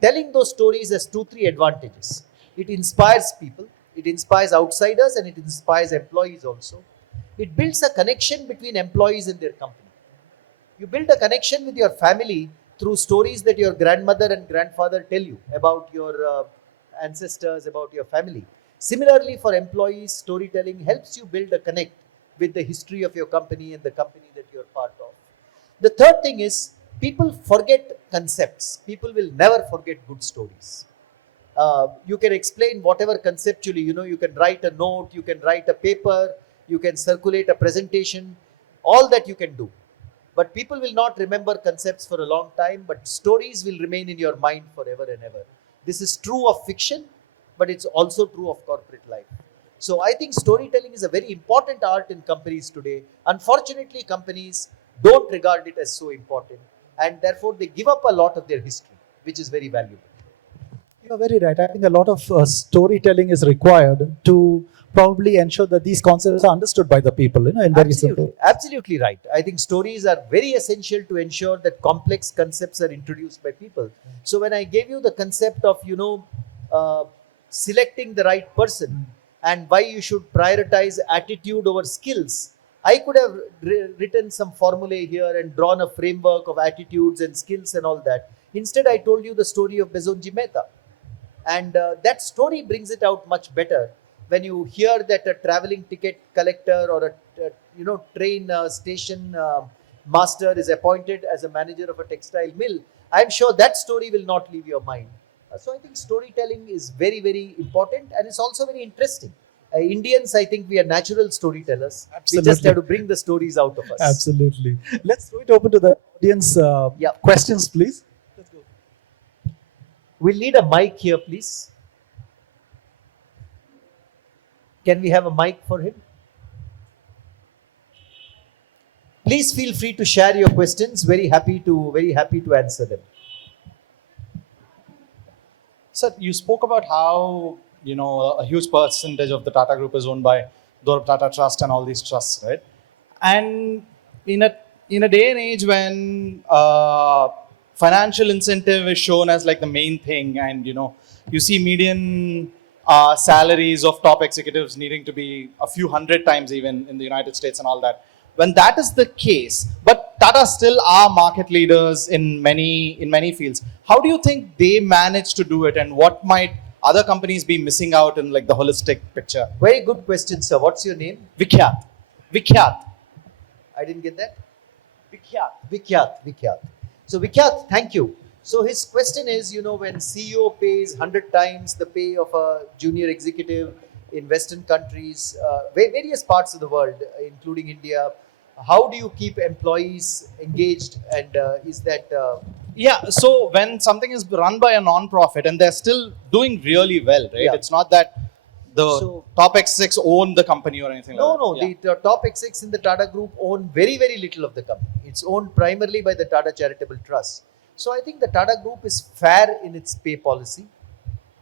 Telling those stories has 2-3 advantages. It inspires people, it inspires outsiders, and it inspires employees also. It builds a connection between employees and their company. You build a connection with your family through stories that your grandmother and grandfather tell you about your ancestors, about your family. Similarly, for employees, storytelling helps you build a connect with the history of your company and the company that you're part of. The third thing is, people forget concepts. People will never forget good stories. You can explain whatever conceptually, you can write a note, you can write a paper, you can circulate a presentation, all that you can do. But people will not remember concepts for a long time, but stories will remain in your mind forever and ever. This is true of fiction, but it's also true of corporate life. So I think storytelling is a very important art in companies today. Unfortunately, companies don't regard it as so important, and therefore they give up a lot of their history, which is very valuable. You're very right. I think a lot of storytelling is required to probably ensure that these concepts are understood by the people, in very simple. Absolutely right. I think stories are very essential to ensure that complex concepts are introduced by people. So when I gave you the concept of, selecting the right person and why you should prioritize attitude over skills, I could have written some formulae here and drawn a framework of attitudes and skills and all that. Instead, I told you the story of Bezonji Mehta. And that story brings it out much better when you hear that a traveling ticket collector or a train station master is appointed as a manager of a textile mill. I'm sure that story will not leave your mind. So I think storytelling is very, very important, and it's also very interesting. Indians, I think we are natural storytellers. Absolutely. We just have to bring the stories out of us. Absolutely. Let's throw it open to the audience. Yeah. Questions, please. Let's go. We'll need a mic here, please. Can we have a mic for him? Please feel free to share your questions. Very happy to answer them. Sir, you spoke about how a huge percentage of the Tata Group is owned by the Tata Trust and all these trusts, right? And in a day and age when financial incentive is shown as like the main thing, and you see median salaries of top executives needing to be a few hundred times even in the United States and all that. When that is the case, but Tata still are market leaders in many fields. How do you think they manage to do it, and what might other companies be missing out in like the holistic picture? Very good question, sir. What's your name? Vikhyat. Vikhyat. I didn't get that. Vikhyat. Vikhyat. So Vikhyat, thank you. So his question is, when CEO pays 100 times the pay of a junior executive in Western countries, various parts of the world, including India, how do you keep employees engaged? And is that... Yeah, so when something is run by a non-profit and they're still doing really well, right? Yeah. It's not that the top execs own the company or anything like that. No. Yeah. The top execs in the Tata Group own very, very little of the company. It's owned primarily by the Tata Charitable Trust. So I think the Tata Group is fair in its pay policy.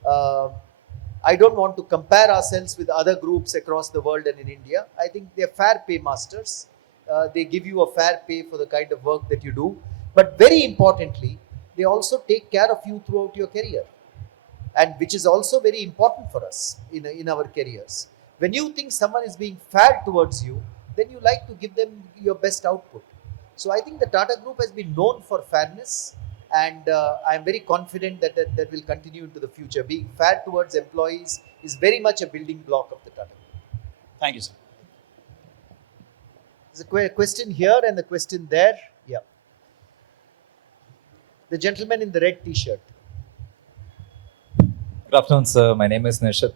I don't want to compare ourselves with other groups across the world and in India. I think they're fair pay masters. They give you a fair pay for the kind of work that you do. But very importantly, they also take care of you throughout your career, and which is also very important for us in our careers. When you think someone is being fair towards you, then you like to give them your best output. So I think the Tata Group has been known for fairness, and I'm very confident that will continue into the future. Being fair towards employees is very much a building block of the Tata Group. Thank you, sir. There's a question here and a question there. Yeah. The gentleman in the red t-shirt. Good afternoon, sir. My name is Nishit,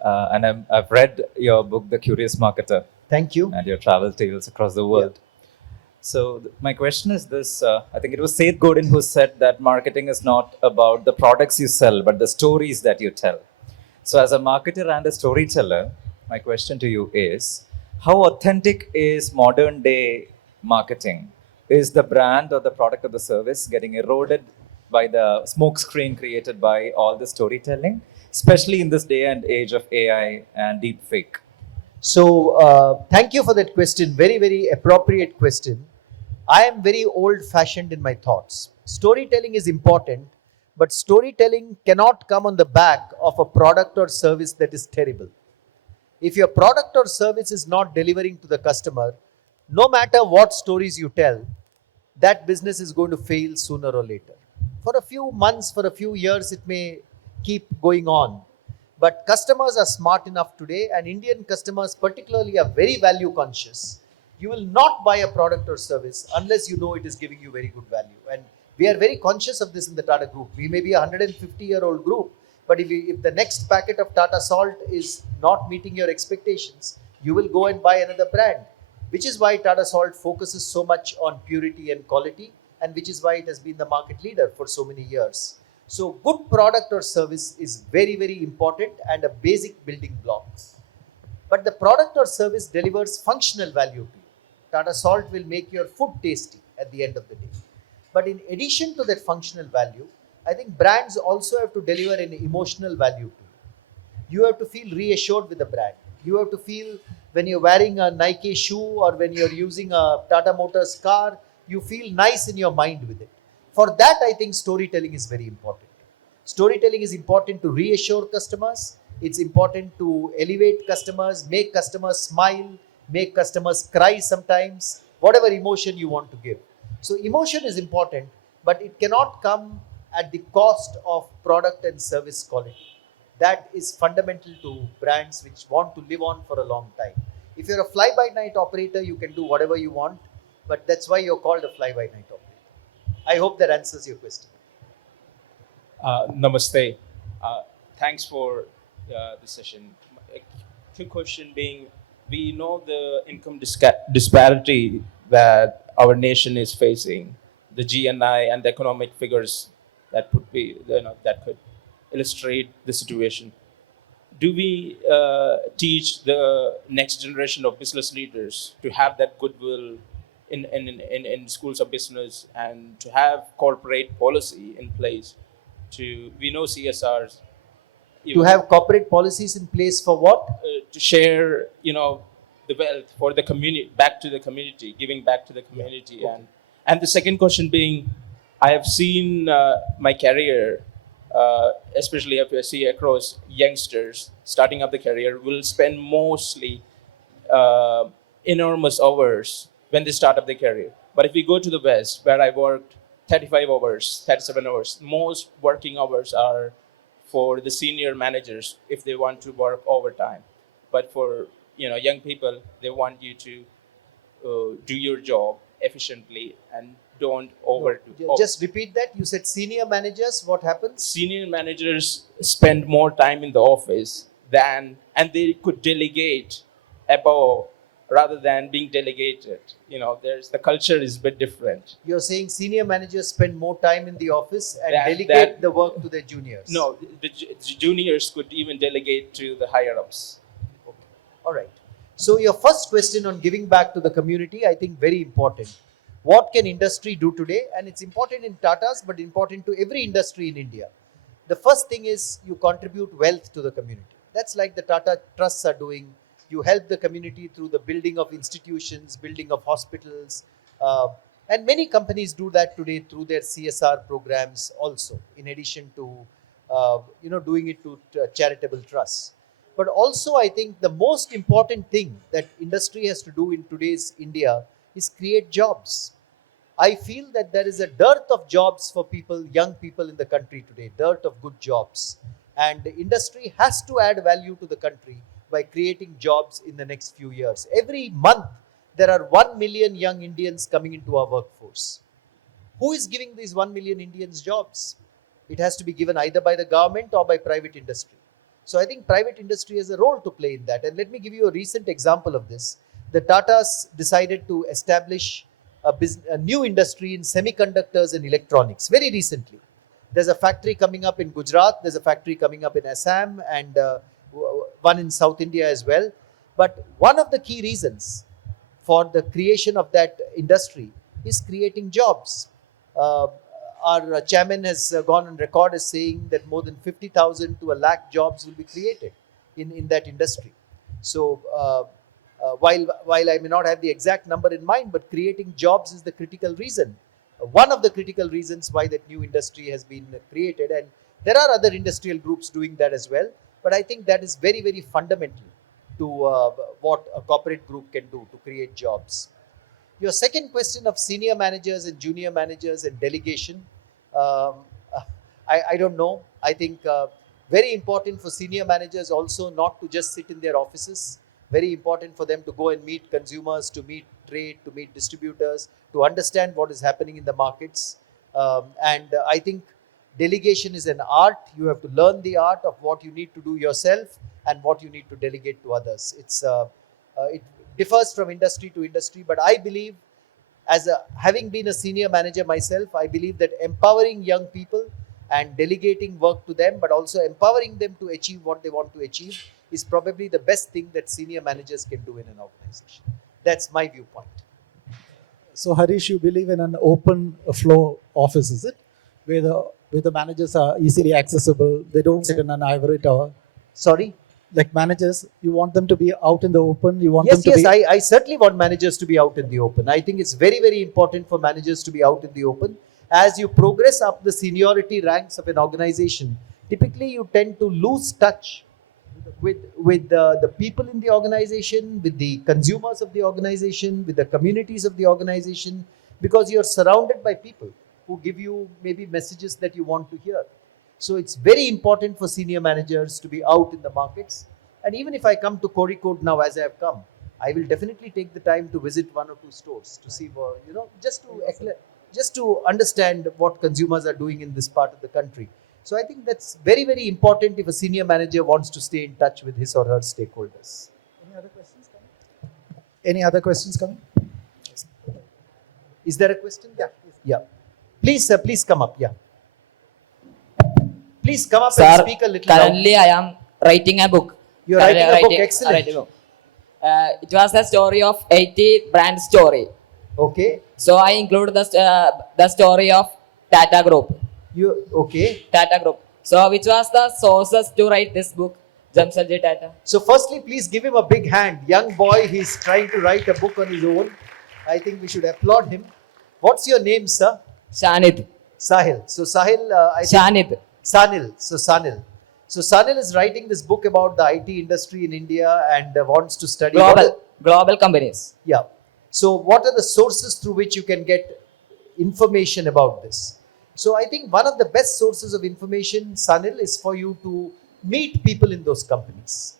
and I've read your book, The Curious Marketer, Thank you. and your travel tales across the world. So my question is this: I think it was Seth Godin who said that marketing is not about the products you sell, but the stories that you tell. So as a marketer and a storyteller, my question to you is: how authentic is modern day marketing? Is the brand or the product or the service getting eroded by the smokescreen created by all the storytelling, especially in this day and age of AI and deepfake? So thank you for that question. Very, very appropriate question. I am very old-fashioned in my thoughts. Storytelling is important, but storytelling cannot come on the back of a product or service that is terrible. If your product or service is not delivering to the customer, no matter what stories you tell, that business is going to fail sooner or later. For a few months, for a few years, it may keep going on. But customers are smart enough today, and Indian customers particularly are very value conscious. You will not buy a product or service unless you know it is giving you very good value. And we are very conscious of this in the Tata Group. We may be a 150-year-old group, but if the next packet of Tata Salt is not meeting your expectations, you will go and buy another brand. Which is why Tata Salt focuses so much on purity and quality, and which is why it has been the market leader for so many years. So good product or service is very, very important and a basic building block. But the product or service delivers functional value to you. Tata Salt will make your food tasty at the end of the day. But in addition to that functional value, I think brands also have to deliver an emotional value to you. You have to feel reassured with the brand. You have to feel when you're wearing a Nike shoe or when you're using a Tata Motors car, you feel nice in your mind with it. For that, I think storytelling is very important. Storytelling is important to reassure customers. It's important to elevate customers, make customers smile, make customers cry sometimes, whatever emotion you want to give. So, emotion is important, but it cannot come at the cost of product and service quality. That is fundamental to brands which want to live on for a long time. If you're a fly by night operator, you can do whatever you want, but that's why you're called a fly by night operator. I hope that answers your question. Namaste. Thanks for the session. A quick question being, we know the income disparity that our nation is facing, the GNI and the economic figures that could be, that could illustrate the situation. Do we teach the next generation of business leaders to have that goodwill in schools of business and to have corporate policy in place? We know CSRs. To have corporate policies in place for what? To share, the wealth for the community, back to the community, giving back to the community. Yeah. Okay. And the second question being, I have seen my career, especially if I see across youngsters starting up the career, will spend mostly enormous hours when they start up their career. But if we go to the West, where I worked 35 hours, 37 hours, most working hours are for the senior managers if they want to work overtime. But for young people, they want you to do your job efficiently and don't overdo. Just repeat that. You said senior managers, what happens? Senior managers spend more time in the office and they could delegate above rather than being delegated. There's the culture is a bit different. You're saying senior managers spend more time in the office and delegate the work to their juniors. No, the juniors could even delegate to the higher ups. Okay. All right. So your first question on giving back to the community, I think very important. What can industry do today? And it's important in Tata's, but important to every industry in India. The first thing is you contribute wealth to the community. That's like the Tata Trusts are doing. You help the community through the building of institutions, building of hospitals, and many companies do that today through their CSR programs also, in addition to doing it to charitable trusts. But also, I think the most important thing that industry has to do in today's India is create jobs. I feel that there is a dearth of jobs for people, young people in the country today, dearth of good jobs. And the industry has to add value to the country by creating jobs in the next few years. Every month, there are 1 million young Indians coming into our workforce. Who is giving these 1 million Indians jobs? It has to be given either by the government or by private industry. So I think private industry has a role to play in that. And let me give you a recent example of this. The Tatas decided to establish a new industry in semiconductors and electronics very recently. There's a factory coming up in Gujarat, there's a factory coming up in Assam, and one in South India as well. But one of the key reasons for the creation of that industry is creating jobs. Our chairman has gone on record as saying that more than 50,000 to 1 lakh jobs will be created in that industry. So while I may not have the exact number in mind, but creating jobs is the critical reason. One of the critical reasons why that new industry has been created. And there are other industrial groups doing that as well. But I think that is very, very fundamental to what a corporate group can do to create jobs. Your second question of senior managers and junior managers and delegation, I don't know. I think very important for senior managers also not to just sit in their offices. Very important for them to go and meet consumers, to meet trade, to meet distributors, to understand what is happening in the markets. And I think delegation is an art. You have to learn the art of what you need to do yourself and what you need to delegate to others. It differs from industry to industry, but I believe, having been a senior manager myself, I believe that empowering young people and delegating work to them, but also empowering them to achieve what they want to achieve, is probably the best thing that senior managers can do in an organization. That's my viewpoint. So Harish, you believe in an open flow office, is it? Where the where the managers are easily accessible. They don't sit in an ivory tower. Sorry? Like managers, you want them to be out in the open. You want Yes, them to yes, be. I certainly want managers to be out in the open. I think it's very, very important for managers to be out in the open. As you progress up the seniority ranks of an organization, typically you tend to lose touch with the people in the organization, with the consumers of the organization, with the communities of the organization, because you're surrounded by people who give you maybe messages that you want to hear. So it's very important for senior managers to be out in the markets. And even if I come to Kozhikode now, as I have come, I will definitely take the time to visit one or two stores to see, just to understand what consumers are doing in this part of the country. So I think that's very, very important if a senior manager wants to stay in touch with his or her stakeholders. Any other questions coming? Any other questions coming? Is there a question? Yeah. Yeah. Please come up. Yeah. Please come up Sir, and speak a little loud. currently I am writing a book. You're writing a book. Excellent. writing a book. It was the story of 80 brand story. Okay. So I include the story of Tata Group. Tata Group. So which was the sources to write this book, Jamsetji Tata. So firstly, please give him a big hand. Young boy, he's trying to write a book on his own. I think we should applaud him. What's your name, sir? Shanid. Sahil. So Sahil, Shanid. Sanil. So Sanil. So Sanil is writing this book about the IT industry in India and wants to study Global companies. Yeah. So what are the sources through which you can get information about this? So I think one of the best sources of information, Sanil, is for you to meet people in those companies.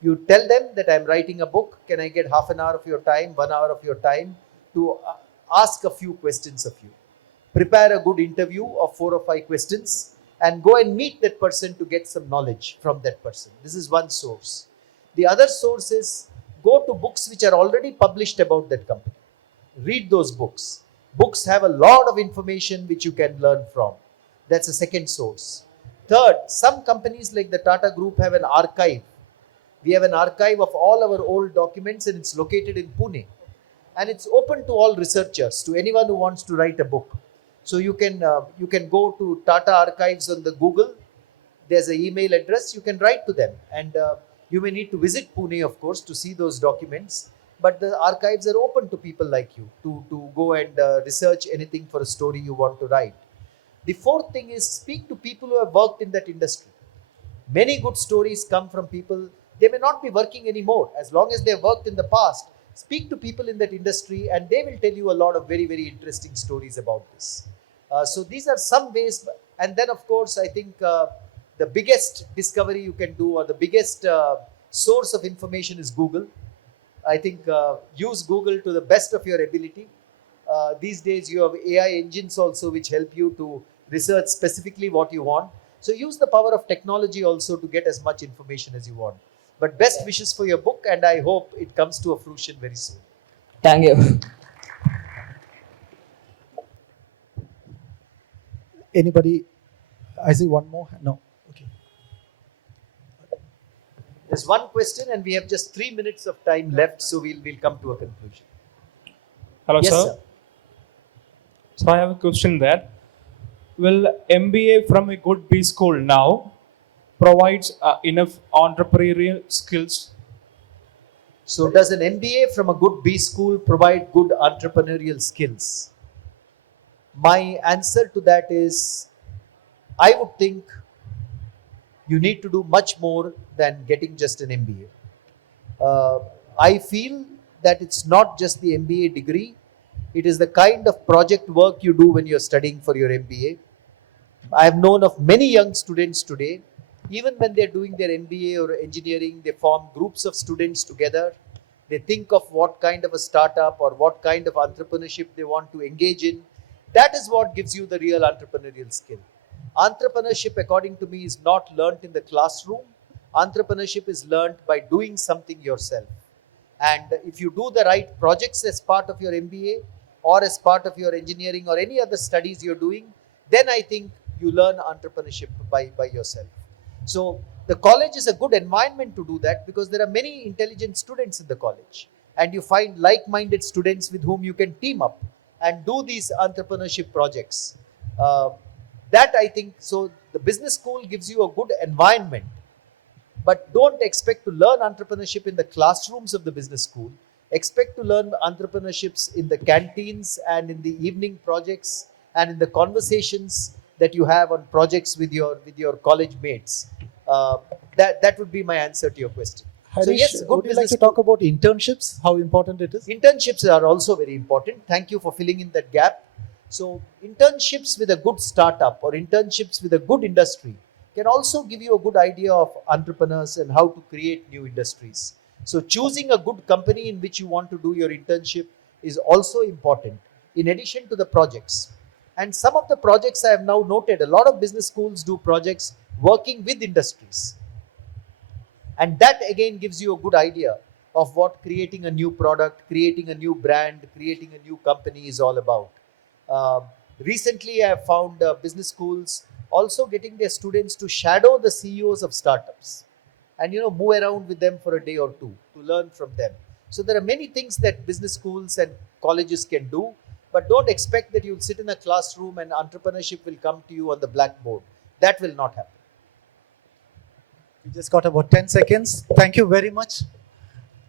You tell them that I'm writing a book. Can I get half an hour of your time, 1 hour of your time to ask a few questions of you? Prepare a good interview of 4 or 5 questions and go and meet that person to get some knowledge from that person. This is one source. The other source is go to books which are already published about that company. Read those books. Books have a lot of information which you can learn from. That's a second source. Third, some companies like the Tata Group have an archive. We have an archive of all our old documents and it's located in Pune. And it's open to all researchers, to anyone who wants to write a book. So you can go to Tata Archives on the Google. There's an email address. You can write to them. And you may need to visit Pune, of course, to see those documents. But the archives are open to people like you to go and research anything for a story you want to write. The fourth thing is speak to people who have worked in that industry. Many good stories come from people. They may not be working anymore. As long as they have worked in the past, speak to people in that industry and they will tell you a lot of very, very interesting stories about this. So these are some ways. And then, of course, I think the biggest discovery you can do or the biggest source of information is Google. I think use Google to the best of your ability. These days you have AI engines also which help you to research specifically what you want. So use the power of technology also to get as much information as you want. But best wishes for your book and I hope it comes to a fruition very soon. Thank you. Anybody? I see one more. No. Okay. There's one question and we have just 3 minutes of time left, so we'll come to a conclusion. Hello, Yes, sir. sir. So I have a question there. Will MBA from a good B school now provides enough entrepreneurial skills? So does an MBA from a good B school provide good entrepreneurial skills? My answer to that is, I would think you need to do much more than getting just an MBA. I feel that it's not just the MBA degree, it is the kind of project work you do when you're studying for your MBA. I have known of many young students today, even when they're doing their MBA or engineering, they form groups of students together. They think of what kind of a startup or what kind of entrepreneurship they want to engage in. That is what gives you the real entrepreneurial skill. Entrepreneurship, according to me, is not learnt in the classroom. Entrepreneurship is learnt by doing something yourself. And if you do the right projects as part of your MBA or as part of your engineering or any other studies you're doing, then I think you learn entrepreneurship by yourself. So the college is a good environment to do that because there are many intelligent students in the college and you find like-minded students with whom you can team up and do these entrepreneurship projects. that I think, so the business school gives you a good environment, but don't expect to learn entrepreneurship in the classrooms of the business school. Expect to learn entrepreneurships in the canteens and in the evening projects and in the conversations that you have on projects with your college mates. That would be my answer to your question. Harish, So yes, good would you like business to talk about internships, how important it is? Internships are also very important. Thank you for filling in that gap. So internships with a good startup or internships with a good industry can also give you a good idea of entrepreneurs and how to create new industries. So choosing a good company in which you want to do your internship is also important, in addition to the projects. And some of the projects I have now noted, a lot of business schools do projects working with industries. And that again gives you a good idea of what creating a new product, creating a new brand, creating a new company is all about. Recently, I have found business schools also getting their students to shadow the CEOs of startups and move around with them for a day or two to learn from them. So there are many things that business schools and colleges can do, but don't expect that you'll sit in a classroom and entrepreneurship will come to you on the blackboard. That will not happen. We just got about 10 seconds. Thank you very much.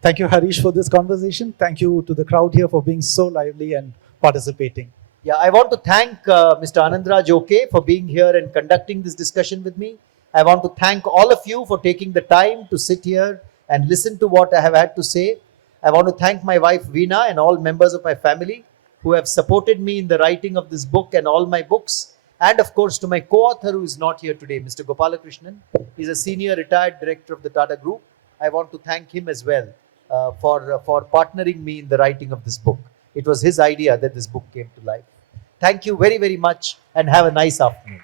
Thank you, Harish, for this conversation. Thank you to the crowd here for being so lively and participating. Yeah, I want to thank Mr. Anandraj for being here and conducting this discussion with me. I want to thank all of you for taking the time to sit here and listen to what I have had to say. I want to thank my wife Veena and all members of my family who have supported me in the writing of this book and all my books. And of course, to my co-author who is not here today, Mr. Gopalakrishnan. He's a senior retired director of the Tata Group. I want to thank him as well for partnering me in the writing of this book. It was his idea that this book came to life. Thank you very, very much and have a nice afternoon.